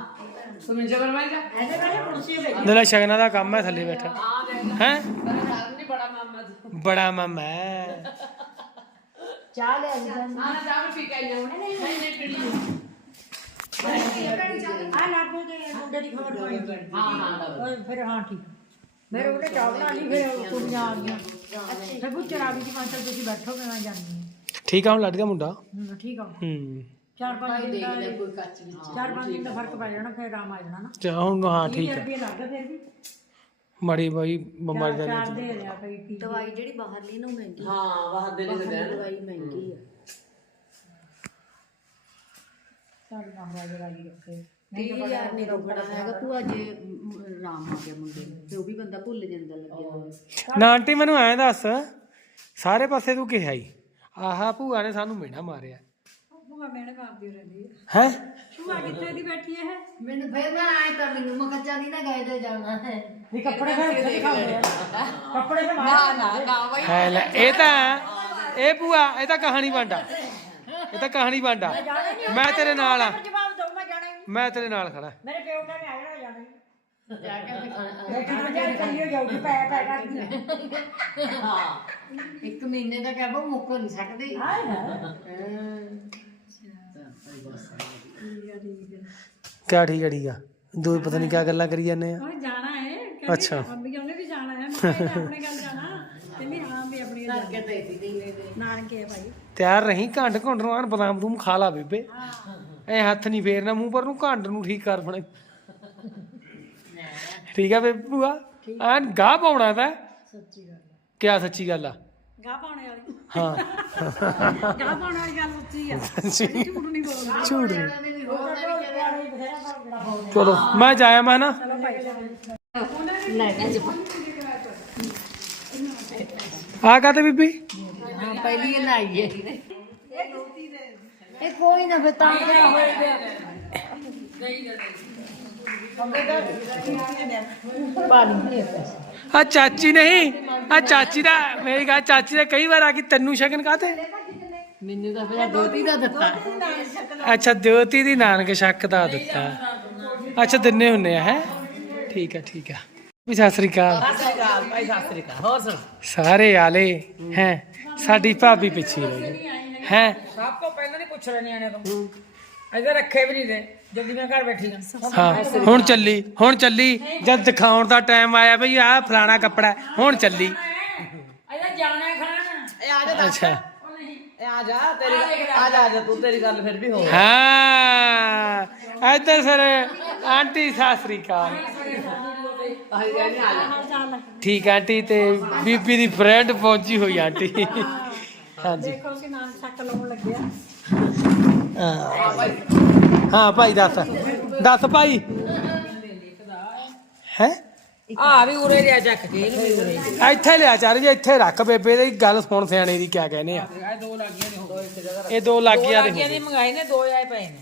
तुम नीचे पर बैठ जा ਐਸੇ ਵਾਲੇ ਕੁਰਸੀ ਤੇ ਦਲਾ ਸ਼ਗਨਾਂ ਦਾ ਕੰਮ ਹੈ ਥੱਲੇ ਬੈਠਾ हाँ देख ਹੈ मेरा घर नहीं बड़ा मोहम्मद ਬੜਾ ਮਾਮਾ ਹੈ ਚਾਹ ਲੈ ਆਈ ਜਾਂਦੀ हाँ ना चावल पी के आई जाओ नहीं नहीं पीड़ी ਆ ਲਾਗੂ ਦੇ ਮੁੰਡੇ ਦੀ ਖਬਰ ਪਾਈ हाँ हाँ दबा ਓਏ ਫਿਰ ਹਾਂ ਠੀਕ ਮੇਰੇ ਉਹਦੇ ਚਾਵਲਾਂ ਨਹੀਂ ਫਿਰ ਕੁੜੀਆਂ ਆ ਗਈਆਂ ਅੱਛਾ ਬੁੱਚਰ ਆ ਗਈ ਜੀ ਪੰਜ ਤੁਸੀਂ ਬੈਠੋਗੇ ਮੈਂ ਜਾਂਦੀ ਹਾਂ ਠੀਕ ਆ ਹੁਣ ਲੱਟ ਗਿਆ ਮੁੰਡਾ। ਠੀਕ ਆ ਹੂੰ। ਚਾਰ ਪੰਜ ਦਿਨ ਦਾ ਚਾਰ ਪੰਜ ਦਿਨ ਦਾ ਫ਼ਰਕ ਪੈ ਜਾਣਾ ਫਿਰ ਆਰਾਮ ਆ ਜਾਣਾ ਨਾ। ਚਾ ਹੁਣ ਹਾਂ ਠੀਕ ਹੈ ਰੁਪਏ ਲੱਗਦਾ ਫਿਰ ਵੀ। ਮਾੜੀ ਬਾਈ ਬਿਮਾਰੀ ਦਾ ਦਵਾਈ ਜਿਹੜੀ ਬਾਹਰਲੀ ਨੂੰ ਮਹਿੰਗੀ। ਹਾਂ ਵਾਹ ਦੇ ਰਹਿਣ ਦਵਾਈ ਮਹਿੰਗੀ ਆ। ਸਾਡੇ ਨਾਲ ਰਾਜ ਰਾਜੀ ਰੱਖੇ। 30000 ਨਹੀਂ ਰੁਕਣਾ ਹੈਗਾ ਭੂਆ ਜੇ ਮ- ਆਰਾਮ ਆ ਗਿਆ ਮੁੰਡੇ ਨੂੰ ਤੇ ਉਹ ਵੀ ਬੰਦਾ ਭੁੱਲ ਜਾਂਦਾ ਲੱਗਿਆ ਹੋਇਆ ਨਾ ਆਂਟੀ ਮੈਨੂੰ ਐਂ ਦੱਸ ਸਾਰੇ ਪਾਸੇ ਤੂੰ ਕਿਹਾ ਹੀ ਆਹਾ ਭੂਆ ਨੇ ਸਾਨੂੰ ਮਿਹਣਾ ਮਾਰਿਆ। ਹੈ? ਭੂਆ ਕਿੱਥੇ ਦੀ ਬੈਠੀ ਹੈ ਮੈਨੂੰ ਫੇਰ ਮੈਂ ਆਏ ਤਾਂ ਮੈਨੂੰ ਮਖੱਜਾ ਨਹੀਂ ਨਾ ਗਏ ਤੇ ਜਾਣਾ ਹੈ। ਇਹ ਕੱਪੜੇ ਫੇਰ ਉੱਥੇ ਦਿਖਾਉਂਦੇ ਕੱਪੜੇ ਫੇਰ ਨਾ ਨਾ ਨਾ ਬਾਈ। ਇਹ ਤਾਂ ਇਹ ਭੂਆ ਇਹ ਤਾਂ ਕਹਾਣੀ ਬਾਂਡਾ। ਇਹ ਤਾਂ ਕਹਾਣੀ ਬਾਂਡਾ। ਮੈਂ ਤੇਰੇ ਨਾਲ ਆ। ਮੈਂ ਤੇਰੇ ਨਾਲ ਖੜਾ। ਮੇਰੇ ਪਿਓ ਕਹਿੰਦੇ ਆ ਜਾਣਾ ਜਾ ਕੇ ਤੇ ਖਾਣਾ- ਬੈਠਾ ਜਾ ਚੱਲੀ ਹੋ ਜਾਊਗੀ ਪੈ ਪੈ ਕਰਦੀ ਹਾਂ। ਇੱਕ ਮਹੀਨੇ ਦਾ ਕਹਿ ਬੋ ਮੁੱਕ ਨਹੀਂ ਸਕਦੇ। ਹਾਂ ਕਿਆ ਠੀਕ ਹੈ ਠੀਕ ਆ। ਦੋ ਪਤਾ ਨਹੀਂ ਕਿਆ ਗੱਲਾਂ ਕਰੀ ਜਾਂਦੇ ਆ। ਉਹ ਜਾਣਾ ਹੈ ਅੱਛਾ। ਅੰਬੀ ਉਹਨੇ ਵੀ ਜਾਣਾ ਹੈ ਮੈਂ ਆਪਣੇ ਗੱਲ ਜਾਣਾ। ਕਹਿੰਦੀ ਹਾਂ ਵੀ ਆਪਣੀ ਤੇ ਨਾਨਕੇ ਆ ਭਾਈ। ਤਿਆਰ ਰਹੀਂ ਘੰਟ ਘੰਟ ਨੂੰ ਆਣ ਬਦਾਮ ਤੂੰ ਖਾ ਲਾ ਬੇਬੇ। ਐ ਹੱਥ ਨਹੀਂ ਫੇਰਨਾ ਮੂੰਹ ਪਰ ਨੂੰ ਘੰਟ ਨੂੰ ਠੀਕ ਕਰ ਬਣੇ। ਠੀਕ ਆ ਬੇਬੇ ਭੂਆ? ਐਨ ਗਾਹ ਪਾਉਣਾ ਤਾਂ। ਸੱਚੀ ਗੱਲ ਕਿਆ ਸੱਚੀ ਗੱਲ ਆ? ਗਾਹ ਪਾਉਣੇ ਵਾਲੀ। ਹਾਂ। ਗਾਹ ਪਾਉਣ ਵਾਲੀ ਗੱਲ ਸੱਚੀ ਆ। ਝੂਠ ਨਹੀਂ ਬੋਲਦਾ। ਝੂਠ ਨੀ। ਚਲੋ ਮੈਂ ਜਾਇਆ ਮੈਂ ਨਾ। ਆ ਕਾਤੇ ਬੀਬੀ? ਹਾਂ ਪਹਿਲੀ ਇਹ ਲਾਈ ਹੈ। ਇਹ ਕੋਈ ਨਾ ਫਿਰ ਤਾਂ ਕਿਹੜਾ ਹੋਏਗਾ? ਨਹੀਂ ਆ ਚਾਚੀ ਨਹੀਂ ਆ ਚਾਚੀ ਦਾ ਮੇਰੀ ਗੱਲ ਚਾਚੀ ਦਾ ਕਈ ਵਾਰ ਆ ਗਈ ਤੈਨੂੰ ਸ਼ਗਨ ਕਾਤੇ ਮੈਨੂੰ ਤਾਂ ਫਿਰ ਦੋਤੀ ਦਾ ਦਿੱਤਾ। ਅੱਛਾ ਦਿਓਤੀ ਦੀ ਨਾਨਕ ਸ਼ੱਕ ਦਾ ਦਿੱਤਾ। ਅੱਛਾ ਦਿੰਨੇ ਹੁੰਨੇ ਆ ਹੈ? ਠੀਕ ਆ ਠੀਕ ਆ। ਵੀ ਸਤਿ ਸ੍ਰੀ ਅਕਾਲ। ਭਾਈ ਸਤਿ ਸ੍ਰੀ ਅਕਾਲ। ਹੋਰ ਸੁਣ ਸਾਰੇ ਆਲੇ ਹੈ ਸਾਡੀ ਭਾਬੀ ਪਿੱਛੇ ਰਹਿ ਗਈ। ਹੈ? ਸਭ ਤੋਂ ਪਹਿਲਾਂ ਨਹੀਂ ਪੁੱਛ ਰਹੇ ਨਿਆਣੇ ਤੋਂ। ਅਜੇ ਰੱਖੇ ਵੀ ਨਹੀਂ ਦੇ। ਜਦ ਮੈਂ ਘਰ ਬੈਠੀ ਹਾਂ ਹਾਂ ਹੁਣ ਚੱਲੀ ਹੁਣ ਚੱਲੀ। ਜਦ ਦਿਖਾਉਣ ਦਾ ਟਾਈਮ ਆਇਆ ਬਈ ਆਹ ਫਲਾਣਾ ਕੱਪੜਾ ਹੈ, ਹੁਣ ਚੱਲੀ। ਅਜੇ ਜਾਣਾ ਹੈ ਖਾਣ। ਇਹ ਆ ਜਾ ਅੱਛਾ। ਇਹ ਆ ਜਾ ਤੇਰੀ ਆ ਜਾ ਆ ਜਾ ਤੂੰ ਤੇਰੀ ਗੱਲ ਫਿਰ ਵੀ ਹੋ ਹਾਂ ਇੱਧਰ ਸਰ ਆਂਟੀ ਸਤਿ ਸ੍ਰੀ ਅਕਾਲ। ਆਹੀ ਕਹਿੰਦੀ ਆ ਜਾ। ਠੀਕ ਆ ਆਂਟੀ ਤੇ ਬੀਬੀ ਦੀ ਫਰੈਂਡ ਪਹੁੰਚੀ ਹੋਈ ਆਂਟੀ। ਹਾਂਜੀ। ਦੇਖੋ ਕਿ ਨਾਮ ਸ਼ੱਕ ਲਾਉਣ ਲੱਗਿਆ। ਹਾਂ। ਹਾਂ ਭਾਈ ਦੱਸ। ਦੱਸ ਭਾਈ। ਹੈ? ਆ ਵੀ ਉਰੇ ਰਿਆ ਚੱਕ ਕੇ ਇਹਨੂੰ ਵੀ ਉਰੇ। ਇੱਥੇ ਲਿਆ ਚਾਰ ਜੀ ਇੱਥੇ ਰੱਖ ਬੇਬੇ ਦੀ ਗੱਲ ਸੁਣ ਸਿਆਣੇ ਦੀ ਕਿਆ ਕਹਿੰਦੇ ਆ। ਆ ਦੋ ਲੱਗੀਆਂ ਨੇ ਦੋ ਇੱਕ ਜਗ੍ਹਾ ਇਹ ਦੋ ਲੱਗ ਗਿਆ ਲੱਗੀਆਂ ਨੇ ਮੰਗਾਏ ਨੇ ਦੋ ਆਏ ਪਏ ਨੇ।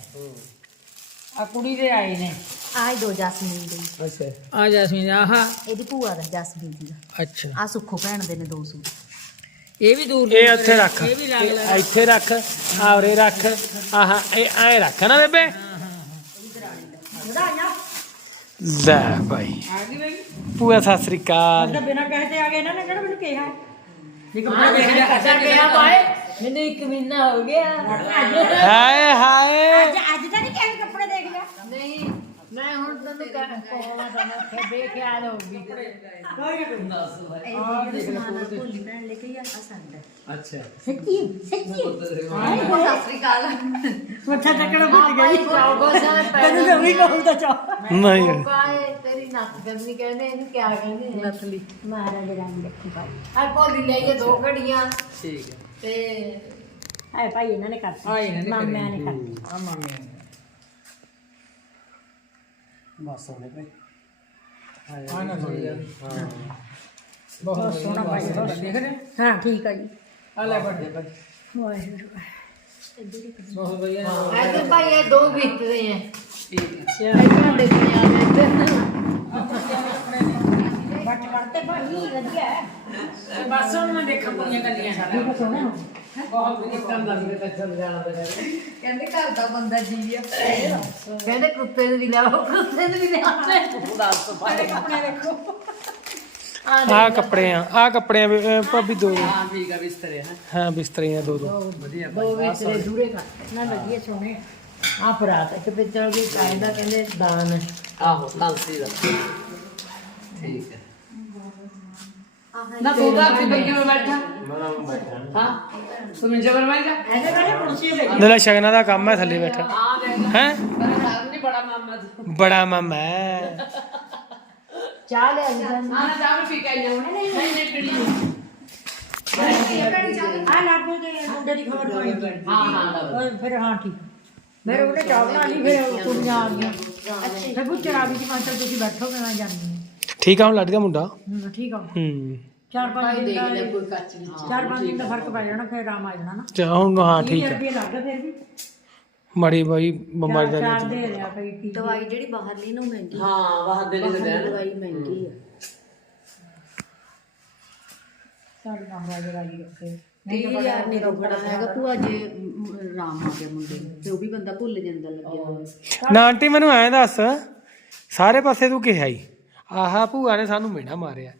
ਆ ਕੁੜੀ ਦੇ ਆਏ ਨੇ। ਆਹ ਦੋ ਜਸਮੀਨ ਦੇ। ਅੱਛਾ। ਆ ਜੈਸਮੀਨ ਆਹਾ। ਇਹਦੀ ਭੂਆ ਦਾ ਜਸਮੀਨ ਦੀ। ਦਾ ਅੱਛਾ। ਆ ਸੁੱਖੋ ਭੈਣ ਦੇ ਨੇ ਦੋ ਸੂਟ। ਇਹ ਵੀ ਦੂਰ ਇਹ ਇੱਥੇ ਰੱਖ। ਇਹ ਵੀ ਲੱਗ ਇਹ ਇੱਥੇ ਰੱਖ ਆਵਰੇ ਰੱਖ ਆਹ ਇਹ ਐ ਰੱਖ ਨਾ ਬੇਬੇ। ਲੈ ਭਾਈ ਆ ਗਈ ਬਈ। ਪੂਆ ਸਤਿ ਸ੍ਰੀ ਅਕਾਲ। ਬਿਨਾਂ ਕਹੇ ਤੇ ਆ ਗਏ ਇਹਨਾਂ ਨੇ ਕਿਹੜਾ ਮੈਨੂੰ ਕਿਹਾ? ਮੈਨੂੰ ਇੱਕ ਮਹੀਨਾ ਹੋ ਗਿਆ। ਹਾਏ ਹਾਏ। ਅੱਜ ਤਾਂ ਨਹੀਂ ਕਿਹੜੇ ਕੱਪੜੇ ਦੇਖ ਲਿਆ। ਨਹੀਂ ਮੈਂ ਹੁਣ ਤੈਨੂੰ ਕਹਿ ਕੋਣਾ ਤਾਂ ਮੈਂ ਬੇਖਿਆਲ ਹੋ ਗਈ। ਭੋਲੀ ਭੈਣ ਲੈ ਕੇ ਆ ਸੰਦ ਅੱਛਾ। ਮੱਥਾ ਟੱਕਣਾ ਭੁੱਲ ਚਾਹੋ ਸਾਹਿਬ ਪਹਿਲਾਂ ਵੀ ਕਹੂੰਦਾ ਚਾਹ ਨਹੀਂ। ਕਾਏ ਤੇਰੀ ਨੱਕ ਕਰਨੀ ਕਹਿੰਦੇ ਇਹਨੂੰ ਕਿਆ ਕਹਿੰਦੇ ਨੇ? ਨਸਲੀ। ਮਹਾਰਾਜ ਰੰਗ ਰੱਖੀ ਭਾਈ। ਆ ਭੋਲੀ ਲਈਏ ਦੋ ਘੜੀਆਂ। ਠੀਕ ਹੈ। ਤੇ ਹਾਏ ਭਾਈ ਇਹਨਾਂ ਨੇ ਕਰਤੀ। ਨੇ ਮਾਮਿਆਂ ਨੇ ਕਰਤੀ। ਆ ਮਾਮੇ ਬਸ ਹੋਣੇ ਭਾਈ। ਆ ਨਾ ਹਾਂ। ਬਹੁਤ ਸੋਹਣਾ ਭਾਈ ਦੇਖ ਰਹੇ ਹਾਂ? ਠੀਕ ਆ ਜੀ। ਆ ਲੈ ਬੜੇ ਵਾਹਿਗੁਰੂ। ਬਹੁਤ ਵਧੀਆ। ਐਸੇ ਭਾਈ ਇਹ ਦੋ ਬੀਤਦੇ ਹੈ ਠੀਕ ਹੈ ਇੱਧਰ ਦੇਖਣੇ ਆ ਇੱਧਰ ਬੱਟ ਕਰਤੇ ਭਾਈ। ਵਧੀਆ। ਬਸ ਹੁਣ ਮੈਂ ਦੇਖਾਂ ਪੂਰੀਆਂ ਗੱਲੀਆਂ। ਸਾਰੀਆਂ ਸੋਹਣਾ। ਬਹੁਤ ਵਧੀਆ ਕੰਮ ਲੱਗਦੇ ਬੱਚਨ ਜਾਣਾ ਤੇ ਕਹਿੰਦੇ ਘਰ ਦਾ ਬੰਦਾ ਜੀ ਆ। ਕਹਿੰਦੇ ਕੁੱਤੇ ਨੂੰ ਵੀ ਲਿਆਓ ਕੁੱਤੇ ਨੂੰ ਵੀ ਲਿਆਓ। ਦੱਸ ਭਾਈ ਕੱਪੜੇ ਵੇਖੋ ਆ ਕੱਪੜੇ ਆ ਆ ਕੱਪੜੇ ਆ ਵੀ, ਭਾਬੀ ਦੋ ਹਾਂ ਠੀਕ ਆ ਬਿਸਤਰੇ ਹੈ। ਹਾਂ ਬਿਸਤਰੀਆਂ ਦੋ ਦੋ। ਵਧੀਆ ਦੋ ਵਿਚਰੇ ਦੂਰੇ ਕਰ। ਨਾ ਵਧੀਆ ਸੋਹਣੇ। ਆ ਫਰਾਤ ਇੱਕ ਪਿੱਤਲ ਦੀ ਕਾਇਦਾ ਕਹਿੰਦੇ ਦਾਨ। ਆਹੋ ਕਾਂਸੀ ਦਾ। ਠੀਕ ਹੈ। ਨਾ ਤੂੰ ਤਾਂ ਬੰਗੀ ਵਿੱਚ ਬੈਠਾ। ਹਾਂ। ਤੂੰ ਮਿੰਜੇ ਪਰ ਬੈਠਾ ਦੇ ਸ਼ਗਨਾਂ ਦਾ ਕੰਮ ਹੈ ਥੱਲੇ ਬੈਠਾ। ਹਾਂ? ਬੜਾ ਮਾਮਾ ਬੜਾ ਮਾਮਾ ਹੈ। ਚਾਹ ਲੈ ਆਈ ਹਾਂ ਨਾ ਚਾਹ ਪੀ ਕੇ ਆਈ ਹਾਂ ਨਹੀਂ ਨਹੀਂ। ਪੀੜੀ ਆ ਲਾਗੂ ਦੇ ਮੁੰਡੇ ਦੀ ਖਬਰ ਪਾਈ ਹਾਂ ਹਾਂ ਲਓ। ਓਏ ਫਿਰ ਹਾਂ ਠੀਕ। ਮੇਰੇ ਉਹਨੇ ਚਾਹ ਬਣਾ ਲਈ ਫਿਰ ਕੁੜੀਆਂ ਆ ਗਈਆਂ। ਅੱਛਾ। ਬੁੱਚਰ ਆ ਗਈ ਜੀ ਪੰਜ ਤੁਸੀਂ ਬੈਠੋਗੇ ਮੈਂ ਜਾਂਦੀ ਹਾਂ। ਠੀਕ ਆ ਹੁਣ ਲਾਡੀ ਦਾ ਮੁੰਡਾ। ਹੂੰ, ਠੀਕ ਆ। ਹੂੰ। ਚਾਰ ਪੰਜ ਦਿਨ ਦਾ ਕੋਈ ਕੱਚ ਵਿੱਚ ਚਾਰ ਪੰਜ ਦਿਨ ਦਾ ਫ਼ਰਕ ਪੈ ਜਾਣਾ ਫਿਰ ਆਰਾਮ ਆ ਜਾਣਾ ਨਾ। ਚਾ ਹੁਣ ਹਾਂ ਠੀਕ ਠੀਕ ਹੈ ਰੁਪਏ ਲੱਗ ਫਿਰ ਵੀ। ਮੜੀ ਬਾਈ ਬਿਮਾਰੀ ਦਾ ਚਾਰ ਨਹੀਂ ਦੇ ਰਿਹਾ ਪਈ ਕੀ ਦਵਾਈ ਜਿਹੜੀ ਬਾਹਰਲੀ ਨੂੰ ਮਹਿੰਗੀ। ਹਾਂ ਬਾਹਰ ਦੇ ਹਨ ਦਵਾਈ ਮਹਿੰਗੀ ਆ। ਸਾਡੇ ਨਾਮ ਰਾਜ ਰਾਜੀ ਰੱਖੇ ਤੀਹ ਹਜ਼ਾਰ ਨਹੀਂ ਰੋਕਣਾ ਹੈਗਾ ਭੂਆ ਜੇ ਰਾਮ ਆ ਗਿਆ ਮੁੰਡੇ ਨੂੰ, ਤੇ ਉਹ ਵੀ ਬੰਦਾ ਭੁੱਲ ਜਾਂਦਾ ਲੱਗਿਆ ਹੋਇਆ ਨਾ ਆਂਟੀ ਮੈਨੂੰ ਐਂ ਦੱਸ ਸਾਰੇ ਪਾਸੇ ਤੂੰ ਕਿਹਾ ਹੀ ਆਹਾ ਭੂਆ ਨੇ ਸਾਨੂੰ ਮੇਣਾ ਮਾਰਿਆ।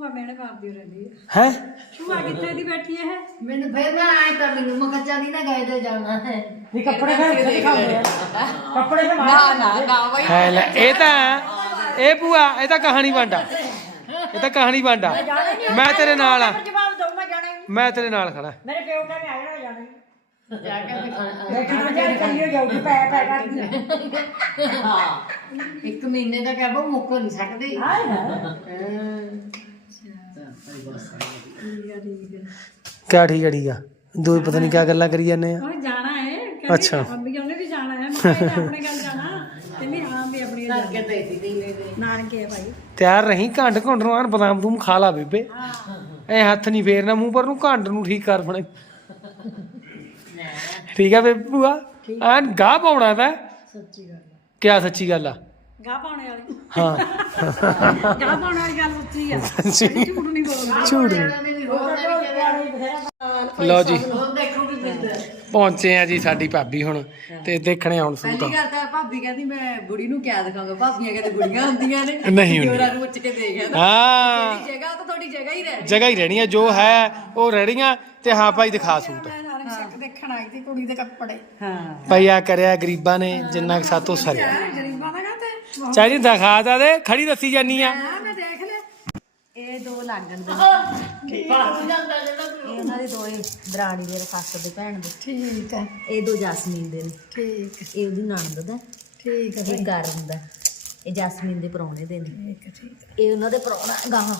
ਭੂਆ ਮੈਨੇ ਮਾਰਦੀ ਰਹਿੰਦੀ ਹੈ ਹੈ? ਭੂਆ ਕਿੱਥੇ ਦੀ ਬੈਠੀ ਹੈ ਮੈਨੂੰ ਫਿਰ ਮੈਂ ਆਇਆ ਤਾਂ ਮੈਨੂੰ ਮੈਂ ਕੱਚਾ ਨਹੀਂ ਨਾ ਗਏ ਤੇ ਜਾਣਾ ਹੈ। ਵੀ ਕੱਪੜੇ ਫਿਰ ਉੱਥੇ ਦਿਖਾਉਂਦੇ ਆ? ਕੱਪੜੇ ਫਿਰ ਨਾ ਨਾ ਨਾ ਬਈ। ਹੈ ਲੈ ਇਹ ਤਾਂ ਇਹ ਭੂਆ ਇਹ ਤਾਂ ਕਹਾਣੀ ਬਾਂਡਾ ਇਹ ਤਾਂ ਕਹਾਣੀ ਬਾਂਡਾ ਮੈਂ ਤੇਰੇ ਨਾਲ ਆ। ਜਵਾਬ ਦਊ ਮੈਂ ਜਾਣਾ ਹੀ ਨਹੀਂ। ਮੈਂ ਤੇਰੇ ਨਾਲ ਖੜਾ। ਮੇਰੇ ਪਿਓ ਕਹਿੰਦੇ ਆ ਜਾਣਾ ਜਾਣਾ ਹੀ ਨਹੀਂ। ਜਾ ਕੇ ਦਿਖਾਣਾ ਬੈਠੀ ਨਾ ਜਾਣ ਕੱਲੀ ਹੋ ਜਾਊਗੀ ਪੈ ਪੈ ਕਰਦੀ ਹਾਂ। ਇੱਕ ਮਹੀਨੇ ਦਾ ਕਹਿ ਮੁੱਕ ਨਹੀਂ ਸਕਦੇ। ਕਿਆ ਠੀਕ ਹੈ ਠੀਕ ਆ। ਦੋ ਪਤਾ ਨਹੀਂ ਕਿਆ ਗੱਲਾਂ ਕਰੀ ਜਾਂਦੇ ਆ। ਉਹ ਜਾਣਾ ਹੈ। ਕਹਿੰਦੀ ਅੱਛਾ। ਅੰਬੀ ਉਹਨੇ ਵੀ ਜਾਣਾ ਹੈ। ਮੈਂ ਕਿਹਾ ਆਪਣੇ ਗੱਲ ਜਾਣਾ। ਕਹਿੰਦੀ ਹਾਂ ਵੀ ਆਪਣੀ ਗੱਲ ਕਰਕੇ ਤੇ ਦੇ ਨਾਨਕੇ ਆ ਭਾਈ। ਤਿਆਰ ਰਹੀਂ ਘੰਟ ਘੁੰਡ ਨੂੰ ਆਣ ਬਦਾਮ ਤੂੰ ਖਾ ਲਾ ਬੇਬੇ। ਐ ਹੱਥ ਨਹੀਂ ਫੇਰਨਾ ਮੂੰਹ ਪਰ ਨੂੰ ਘੰਟ ਨੂੰ ਠੀਕ ਕਰ ਫਣੇ ਠੀਕ ਆ ਬੇਬੇ ਭੂਆ ਆਨ ਗਾਹ ਪਾਉਣਾ ਤਾਂ। ਸੱਚੀ ਗੱਲ ਕਿਆ ਸੱਚੀ ਗੱਲ ਆ? ਗਾਹ ਪਾਉਣੇ ਵਾਲੀ। ਹਾਂ। ਗਾਹ ਪਾਉਣੇ ਵਾਲੀ ਗੱਲ ਸੱਚੀ ਆ। ਝੂਠ ਨਹੀਂ ਬੋਲਦਾ। ਝੂਠ ਨੇ ਵੀ ਹੋਰ ਲਓ ਜੀ। ਹੁਣ ਦੇਖੋ ਵੀ ਮਿਲਦਾ ਪਹੁੰਚੇ ਆ ਜੀ ਸਾਡੀ ਭਾਬੀ ਹੁਣ ਤੇ ਦੇਖਣੇ ਹੁਣ ਸੂਟ। ਪਹਿਲੀ ਗੱਲ ਤਾਂ ਭਾਬੀ ਕਹਿੰਦੀ ਮੈਂ ਬੁੜੀ ਨੂੰ ਕਿਆ ਦਿਖਾਉਂਗਾ? ਭਾਬੀਆਂ ਕਹਿੰਦੇ ਬੁੜੀਆਂ ਹੁੰਦੀਆਂ ਨੇ। ਨਹੀਂ ਹੁੰਦੀਆਂ। ਜੋਰਾਂ ਨੂੰ ਉੱਚ ਕੇ ਦੇਖਿਆ ਤਾਂ। ਹਾਂ। ਜਗ੍ਹਾ ਤਾਂ ਤੁਹਾਡੀ ਜਗ੍ਹਾ ਹੀ ਰਹਿ ਜਗ੍ਹਾ ਹੀ ਰਹਿਣੀ ਆ ਜੋ ਹੈ ਉਹ ਰਹਿਣੀਆਂ ਤੇ ਹਾਂ ਭਾਈ ਦਿਖਾ ਸੂਟ। ਨਾਨਕ ਸ਼ੱਕ ਦੇਖਣ ਆਈ ਸੀ ਕੁੜੀ ਦੇ ਕੱਪੜੇ। ਹਾਂ। ਭਾਈ ਆ ਕਰਿਆ ਗਰੀਬਾਂ ਨੇ ਜਿੰਨਾ ਕੁ ਸਾਤੋਂ ਸਰਿਆ। ਗਰੀਬਾਂ ਦਾ ਕਹਤੇ ਚਾਹੀ ਦਿਖਾ ਤਾ ਦੇ ਖੜੀ ਦੱਸੀ ਜਾਨੀ ਆ। ਮੈਂ ਦੇਖ ਲੈ ਇਹ ਦੋ ਲੱਗਣ ਦੇ। ਬਾਹਰ ਜਾਂਦਾ ਜਿਹੜਾ ਇਹ ਉਹਨਾਂ ਦੇ ਦੋਏ ਦਰਾਣੀ ਦੇ ਸੱਸ ਦੇ ਭੈਣ ਦੇ। ਠੀਕ ਹੈ। ਇਹ ਦੋ ਜਸਮੀਨ ਦੇ ਨੇ। ਠੀਕ ਇਹ ਉਹਦੀ ਨਣਦ ਦਾ। ਠੀਕ ਹੈ ਇਹ ਕਰਨ ਦਾ। ਇਹ ਜਸਮੀਨ ਦੇ ਪਰੌਣੇ ਦੇ ਨੇ। ਠੀਕ ਹੈ ਠੀਕ ਹੈ। ਇਹ ਉਹਨਾਂ ਦੇ ਪਰੌਣਾ ਗਾਹਾਂ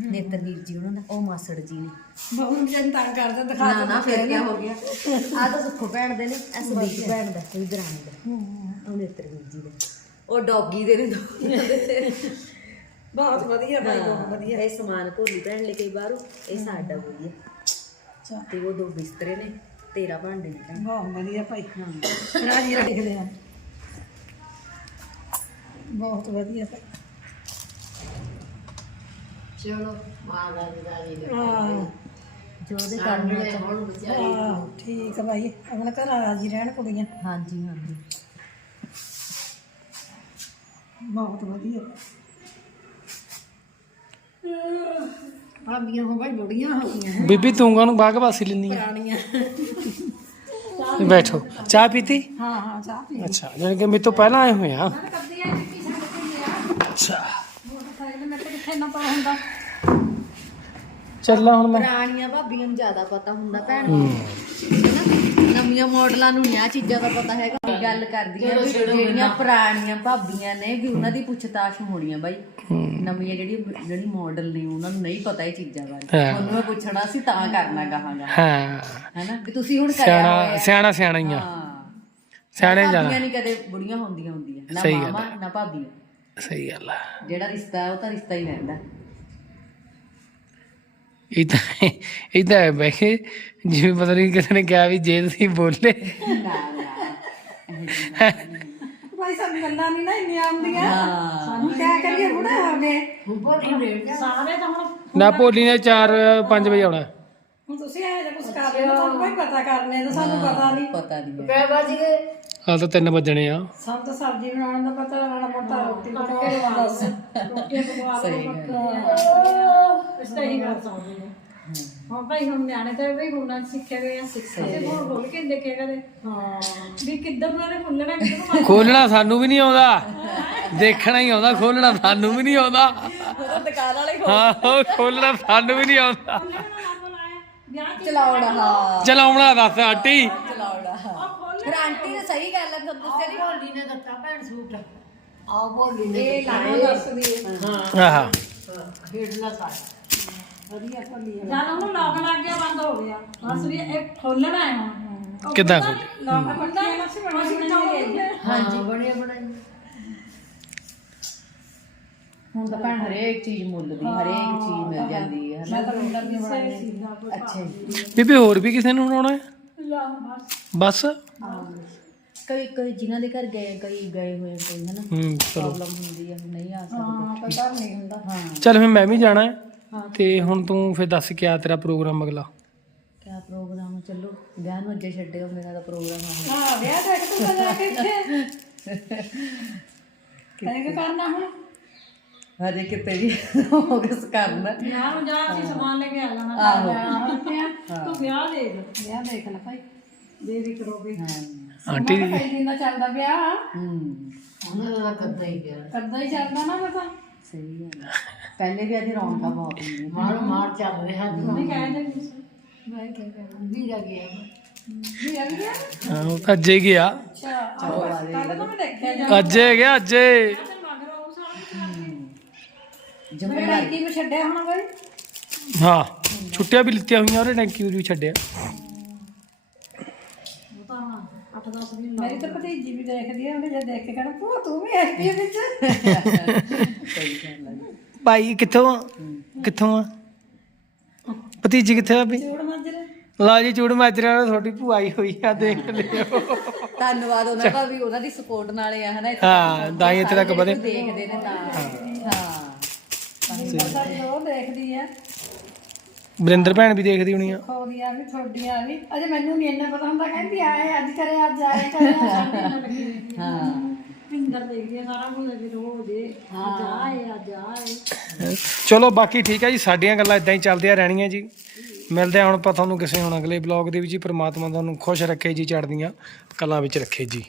ਨੇਤਰਵੀਰ ਜੀ ਉਹਨਾਂ ਦਾ। ਉਹ ਮਾਸੜ ਜੀ ਨੇ। ਬਹੁਤ ਜਨ ਤੰਗ ਕਰਦੇ ਦਿਖਾ ਨਾ ਨਾ ਫਿਰ ਕੀ ਹੋ ਗਿਆ? ਆ ਤਾਂ ਸੁੱਖੋ ਭੈਣ ਦੇ ਨੇ ਐ ਸੰਦੀਪ ਭੈਣ ਦਾ ਇਹ ਦਰਾਣੀ ਦਾ। ਉਹ ਨੇਤਰਵੀਰ ਜੀ ਦੇ। ਉਹ ਡੌਗੀ ਦੇ ਨੇ ਦੋ। ਬਹੁਤ ਵਧੀਆ ਭਾਈ ਬਹੁਤ ਵਧੀਆ। ਇਹ ਸਮਾਨ ਭੋਲੀ ਭੈਣ ਲੈ ਕੇ ਬਾਹਰੋਂ। ਇਹ ਸਾਡਾ ਹੋਈ ਹੈ। ਅੱਛਾ। ਤੇ ਉਹ ਦੋ ਬਿਸਤਰੇ ਨੇ 13 ਭਾਂਡੇ ਨੇ ਭੈਣ। ਬਹੁਤ ਵਧੀਆ ਭਾਈ। ਰਾਜੀ ਰੱਖਦੇ ਆ ਬਹੁਤ ਵਧੀਆ ਭਾਈ। ਚਲੋ ਮਾਦਾ ਦੀ ਦੀ ਹਾਂ। ਜੋ ਉਹਦੇ ਕਰਨ ਵਿੱਚ ਹੁਣ ਵਿਚਾਰੀ ਹਾਂ ਠੀਕ ਹੈ ਭਾਈ। ਆਪਣੇ ਘਰ ਰਾਜੀ ਰਹਿਣ ਕੁੜੀਆਂ। ਹਾਂਜੀ ਹਾਂਜੀ। ਬਹੁਤ ਵਧੀਆ। ਭਾਬੀਆਂ ਹੋ ਭਾਈ ਬੁੜੀਆਂ ਹੋ ਗਈਆਂ। ਬੀਬੀ ਤੂੰ ਕਾਹਨੂੰ ਬਾਗ ਵਾਸੀ ਲੈਣੀ ਆ? ਪੁਰਾਣੀਆਂ। ਬੈਠੋ। ਚਾਹ ਪੀਤੀ? ਹਾਂ ਹਾਂ ਚਾਹ ਪੀ ਅੱਛਾ ਜਾਣੀ ਕਿ ਮੇਰੇ ਤੋਂ ਪਹਿਲਾਂ ਆਏ ਹੋਏ ਆ। ਅੱਛਾ। ਮੈਂ ਤਾਂ ਕਿੱਥੇ ਨਾ ਪਾ ਹੁੰਦਾ? ਚੱਲਾਂ ਹੁਣ ਮੈਂ ਪੁਰਾਣੀਆਂ ਭਾਬੀਆਂ ਨੂੰ ਜ਼ਿਆਦਾ ਪਤਾ ਹੁੰਦਾ ਭੈਣ ਹੂੰ। ਹੈਨਾ? ਨਵੀਆਂ ਮਾਡਲਾਂ ਨੂੰ ਨਹੀਂ ਆ ਚੀਜ਼ਾਂ ਦਾ ਪਤਾ ਹੈਗਾ ਗੱਲ ਕਰਦੀਆਂ ਵੀ ਜਿਹੜੀਆਂ ਪੁਰਾਣੀਆਂ ਭਾਬੀਆਂ ਨੇ ਵੀ ਉਹਨਾਂ ਦੀ ਪੁੱਛਤਾਛ ਹੋਣੀ ਆ ਬਾਈ। ਨਵੀਆਂ ਜਿਹੜੀ ਜਿਹੜੀ ਮਾਡਲ ਨੇ ਉਹਨਾਂ ਨੂੰ ਨਹੀਂ ਪਤਾ ਇਹ ਚੀਜ਼ਾਂ ਬਾਰੇ। ਹਾਂ। ਉਹਨੂੰ ਮੈਂ ਪੁੱਛਣਾ ਸੀ ਤਾਂ ਕਰਨਾ ਗਾਹਾਂਗਾ ਹਾਂ। ਹੈਨਾ? ਵੀ ਤੁਸੀਂ ਹੁਣ ਕਰਿਆ ਸਿਆਣਾ ਸਿਆਣਾ ਸਿਆਣਾ ਹੀ ਆ। ਸਿਆਣੇ ਜਾਣਾ। ਭਾਬੀਆਂ ਨਹੀਂ ਕਦੇ ਬੁੜੀਆਂ ਹੁੰਦੀਆਂ ਹੁੰਦੀਆਂ ਨਾ ਮਾਮਾ ਨਾ ਭਾਬੀਆਂ। ਸਹੀ ਗੱਲ ਆ। ਜਿਹੜਾ ਰਿਸ਼ਤਾ ਉਹ ਤਾਂ ਰਿਸ਼ਤਾ ਹੀ ਰਹਿੰਦਾ। ਇਦਾਂ ਇਦਾਂ ਬੈਠੇ ਜਿਵੇਂ ਪਤਾ ਨਹੀਂ ਕਿਸੇ ਨੇ ਕਿਹਾ ਵੀ ਜੇ ਤੁਸੀਂ ਬੋਲੇ। ਨਾ ਨਾ ਭਾਈ ਸਾਨੂੰ ਗੱਲਾਂ ਨਹੀਂ ਨਾ ਇੰਨੀਆਂ ਆਉਂਦੀਆਂ। ਸਾਨੂੰ ਕਿਆ ਕਰੀਏ ਬੁੜਾ ਹੋ ਗਏ। ਸਾਰੇ ਤਾਂ ਹੁਣ ਨਾ ਭੋਲੀ ਨੇ 4 5 ਵਜੇ ਆਉਣਾ। ਹੁਣ ਤੁਸੀਂ ਇਹ ਜਿਹਾ ਕੁਝ ਕਰ ਰਹੇ ਹੋ ਤੁਹਾਨੂੰ ਕੋਈ ਪਤਾ ਕਰਨੇ ਦਾ ਸਾਨੂੰ ਪਤਾ ਨਹੀਂ। ਪਤਾ ਨਹੀਂ ਪੈ ਬਾਜੀ ਗਏ ਹਾਲ ਤਾਂ 3 ਵੱਜਣੇ ਆ। ਸਾਨੂੰ ਤਾਂ ਸਬਜ਼ੀ ਬਣਾਉਣ ਦਾ ਪਤਾ ਮਾੜਾ ਮੋਟਾ ਰੋਟੀ ਪਕਾਉਣ ਦਾ ਬਸ। ਰੋਟੀ ਪਕਵਾ ਸਹੀ ਗੱਲ ਇਸ ਤਾਂ ਹੀ ਕਰ ਸਕਦੇ ਹਾਂ। ਹਾਂ। ਭਾਈ ਹੁਣ ਨਿਆਣੇ ਤਾਂ ਵੀ ਹੁਣ ਸਿੱਖੇ ਗਏ ਆ। ਸਿੱਖੇ ਅਸੀਂ ਹੁਣ ਬੋਲ ਕੇ ਨੀ ਦੇਖੇ ਕਦੇ। ਹਾਂ। ਵੀ ਕਿੱਧਰ ਨੂੰ ਇਹਨੇ ਖੁੱਲਣਾ ਕਿੱਧਰ ਨੂੰ ਖੋਲਣਾ ਸਾਨੂੰ ਵੀ ਨਹੀਂ ਆਉਂਦਾ। ਦੇਖਣਾ ਹੀ ਆਉਂਦਾ ਖੋਲਣਾ ਸਾਨੂੰ ਵੀ ਨਹੀਂ ਆਉਂਦਾ। ਦੁਕਾਨ ਵਾਲੇ ਹਾਂ ਉਹ ਖੋਲਣਾ ਸਾਨੂੰ ਵੀ ਨਹੀਂ ਆਉਂਦਾ। ਚਲਾਉਣਾ ਹਾਂ। ਚਲਾਉਣਾ ਦੱਸ ਆਂਟੀ। ਚਲਾਉਣਾ ਫਿਰ ਆਂਟੀ ਨੇ ਸਹੀ ਗੱਲ ਦੱਸਿਆ ਨਹੀਂ ਭੋਲੀ ਨੇ ਦਿੱਤਾ ਭੈਣ ਸੂਟ। ਆਹ ਭੋਲੀ ਨੇ ਇਹ ਲਾਣੋ ਦੱਸਦੀ ਹੈ। ਆਹਾ। ਹੇਡਲਾ ਸਾਰਾ ਵਧੀਆ ਹੈ ਜਦ ਉਹਨੂੰ ਲੋਕ ਲੱਗ ਗਿਆ ਬੰਦ ਹੋ ਗਿਆ। ਬਸ ਵੀ ਇਹ ਖੋਲਣਾ ਹੈ ਹੁਣ। ਕਿੱਦਾਂ ਖੋਲੇ ਲੋਕ ਖੁੱਲਦਾ ਹੈ। ਹਾਂਜੀ ਬਣੇ ਬਣਾਈ ਹੁਣ ਤਾਂ ਭੈਣ ਹਰੇਕ ਚੀਜ਼ ਮੁੱਲ ਦੀ ਹਰੇਕ ਚੀਜ਼ ਮਿਲ ਜਾਂਦੀ ਹੈ ਮੈਂ ਤਾਂ ਮੁੰਡਾ ਵੀ ਬਣਾਇਆ ਅੱਛਾ ਜੀ। ਬੀਬੀ ਹੋਰ ਵੀ ਕਿਸੇ ਨੂੰ ਬਣਾਉਣਾ ਹੈ? ਬਸ। ਕਈ ਕਈ ਜਿਨ੍ਹਾਂ ਦੇ ਘਰ ਗਏ ਕਈ ਗਏ ਹੋਏ ਕੋਈ ਹਨਾ? ਹੂੰ ਚਲੋ। ਪ੍ਰੋਬਲਮ ਹੁੰਦੀ ਹੈ ਨਹੀਂ ਆ ਸਕਦੇ ਹਾਂ ਪਤਾ ਨਹੀਂ ਹੁੰਦਾ। ਹਾਂ। ਚੱਲ ਫਿਰ ਮੈਂ ਵੀ ਜਾਣਾ ਹੈ ਤੇ ਹੁਣ ਤੂੰ ਫਿਰ ਦੱਸ ਕਿਆ ਤੇਰਾ ਪ੍ਰੋਗਰਾਮ ਅਗਲਾ? ਕਿਆ ਪ੍ਰੋਗਰਾਮ? ਚੱਲੋ ਵਿਆਹ ਨੂੰ ਅੱਜੇ ਛੱਡਿਓ ਮੇਰਾ ਤਾਂ ਪ੍ਰੋਗਰਾਮ ਆ ਹਾਂ ਵਿਆਹ ਦੇਖ ਤੂੰ ਤਾਂ ਜਾ ਕੇ ਇੱਥੇ। ਕਹਿੰਦੇ ਕਰਨਾ ਹੁਣ? ਹਜੇ ਕਿਤੇ ਵੀ ਫੋਕਸ ਕਰਨਾ ਵਿਆਹ ਨੂੰ ਜਾ ਅਸੀਂ ਸਮਾਨ ਲੈ ਕੇ ਆ ਜਾਣਾ ਆਹੋ। ਤੂੰ ਵਿਆਹ ਦੇਖ ਵਿਆਹ ਦੇਖ ਲੈ ਭਾਈ। ਦੇਵੀ ਕਰੋਗੇ ਆਂਟੀ ਜੀ ਕਈ ਦਿਨ ਦਾ ਚੱਲਦਾ ਵਿਆਹ ਹੂੰ। ਉਹਨਾਂ ਦਾ ਕਰਦਾ ਹੀ ਗਿਆ ਕਰਦਾ ਹੀ ਚੱਲਦਾ ਨਾ ਮੈਂ ਤਾਂ। ਸਹੀ ਹੈ। ਪਹਿਲੇ ਵੀ ਅੱਜ ਰੌਣਕਾਂ ਬਹੁਤ ਹੁੰਦੀਆਂ ਮਾਰ ਮਾਰ ਚੱਲ ਰਿਹਾ ਨਹੀਂ ਕਹਿੰਦੇ ਮੈਂ ਕੀ ਕਰਾਂ ਵੀਰਾ ਗਿਆ ਵੀਰਾ ਗਿਆ? ਹਾਂ, ਉਹ ਤਾਂ ਅੱਜੇ ਗਿਆ। ਅੱਛਾ ਕੱਲ ਤਾਂ ਮੈਂ ਦੇਖਿਆ ਜਾ ਅੱਜੇ। ਗਿਆ ਅੱਜੇ ਜੰਮੇ ਟੈਂਕੀ ਨੂੰ ਛੱਡਿਆ ਹੋਣਾ ਬਾਈ ਹਾਂ ਛੁੱਟੀਆਂ ਵੀ ਲਿੱਤੀਆਂ ਹੋਈਆਂ ਉਹਨੇ ਟੈਂਕੀ ਵੀ ਛੱਡਿਆ। ਉਹ ਤਾਂ 8-10 ਦਿਨ ਮੇਰੀ ਤਾਂ ਭਤੀਜੀ ਵੀ ਦੇਖਦੀ ਆ ਉਹਨੇ ਜਦ ਦੇਖ ਕੇ ਭੂਆ ਤੂੰ ਵੀ ਆਈ ਹੈ ਵਿੱਚ। ਸਹੀ ਗੱਲ ਹੈ ਭਾਈ ਕਿੱਥੋਂ ਆ? ਕਿੱਥੋਂ ਆ? ਭਤੀਜੀ ਕਿੱਥੇ ਆ ਵੀ ਚੂੜ ਮਾਜਰੇ। ਲਾ ਜੀ ਚੂੜ ਮਾਜਰੇ ਨਾਲ ਤੁਹਾਡੀ ਭੂਆ ਆਈ ਹੋਈ ਆ ਦੇਖ ਲਿਓ। ਧੰਨਵਾਦ ਉਹਨਾਂ ਦਾ ਵੀ ਉਹਨਾਂ ਦੀ ਸਪੋਰਟ ਨਾਲ ਹੀ ਆ ਹਨਾ ਇੱਥੇ ਹਾਂ ਤਾਂ ਹੀ ਇੱਥੇ ਤੱਕ ਵਧੇ। ਦੇਖਦੇ ਨੇ ਤਾਂ ਹਾਂ। ਸਾਡੀ ਉਹ ਦੇਖਦੀ ਆ। ਵਰਿੰਦਰ ਭੈਣ ਵੀ ਦੇਖਦੀ ਹੋਣੀ ਆ। ਖੋਦੀਆਂ ਵੀ ਥੋਡੀਆਂ ਵੀ ਅਜੇ ਮੈਨੂੰ ਨਹੀਂ ਇੰਨਾ ਪਤਾ ਹੁੰਦਾ ਕਹਿੰਦੀ ਆਏ ਅੱਜ ਕਰੇ ਅੱਜ ਆਏ ਕਰੇ ਸਾਡੇ ਨਾਲ ਲੱਗੀ ਰਹੀ ਹਾਂ। ਪਿੰਦਰ ਦੇਖਦੀ ਆ ਸਾਰਾ ਕੁਝ ਅਜੇ ਰੋਜ਼ ਏ। ਅੱਜ ਆਏ ਅੱਜ ਆਏ। ਚਲੋ ਬਾਕੀ ਠੀਕ ਹੈ ਜੀ ਸਾਡੀਆਂ ਗੱਲਾਂ ਇਦਾਂ ਹੀ ਚੱਲਦੀਆਂ ਰਹਿਣੀਆਂ ਜੀ। ਮਿਲਦੇ ਹਾਂ ਹੁਣ ਆਪਾਂ ਤੁਹਾਨੂੰ ਕਿਸੇ ਹੁਣ ਅਗਲੇ ਬਲੌਗ ਦੇ ਵਿੱਚ ਜੀ ਪ੍ਰਮਾਤਮਾ ਤੁਹਾਨੂੰ ਖੁਸ਼ ਰੱਖੇ ਜੀ ਚੜ੍ਹਦੀਆਂ ਕਲਾਂ ਵਿੱਚ ਰੱਖੇ ਜੀ।